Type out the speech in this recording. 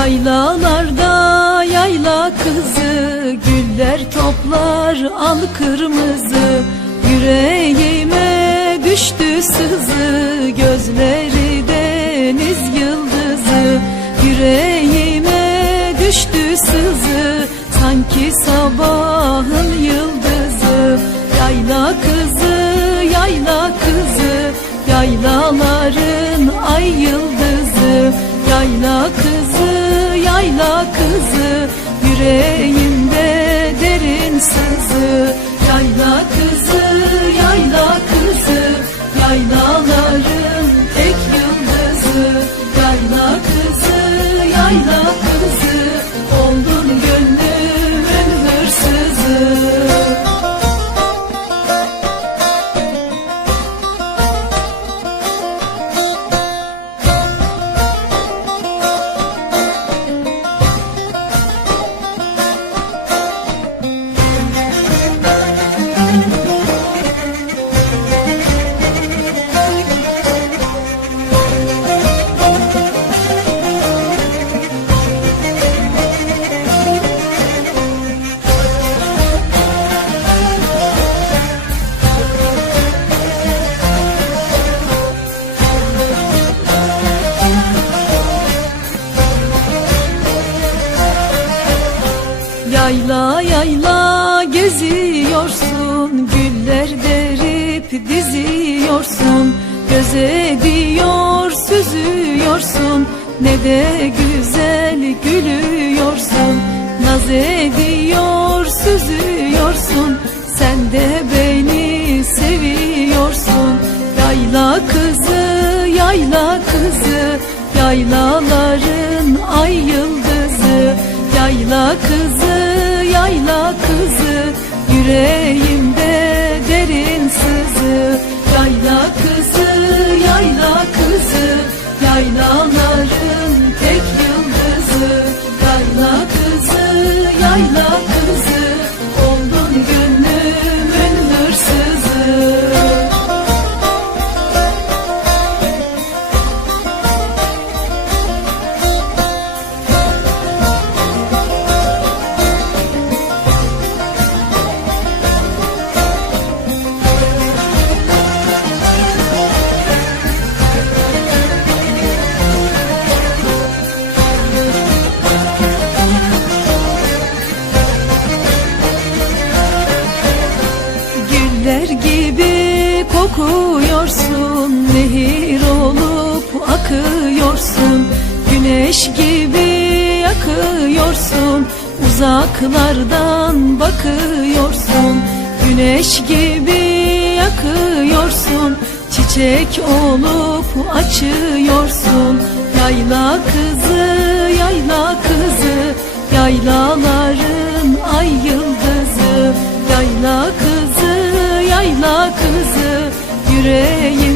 Yaylalarda yayla kızı Güller toplar al kırmızı. Yüreğime düştü sızı Gözleri deniz yıldızı. Yüreğime düştü sızı Sanki sabahın yıldızı. Yayla kızı yayla kızı Yaylaların ay yıldızı. Yayla kızı yayla kızı Yüreğimde derin sızı. Yayla kızı, yayla kızı Yaylaların tek yıldızı. Yayla kızı, yayla Yayla yayla geziyorsun Güller derip diziyorsun. Göze diyor süzüyorsun Ne de güzel gülüyorsun. Naz ediyor süzüyorsun Sen de beni seviyorsun. Yayla kızı yayla kızı Yaylaların ay yıldızı. Yayla kızı, yayla kızı Yüreğimde derin sızı. Yayla kızı, yayla kızı Yaylaların kokuyorsun Nehir olup akıyorsun. Güneş gibi yakıyorsun Uzaklardan bakıyorsun. Güneş gibi yakıyorsun Çiçek olup açıyorsun. Yayla kızı, yayla kızı. Yaylaların ay yıldızı. Yayla kızı, Yüreğim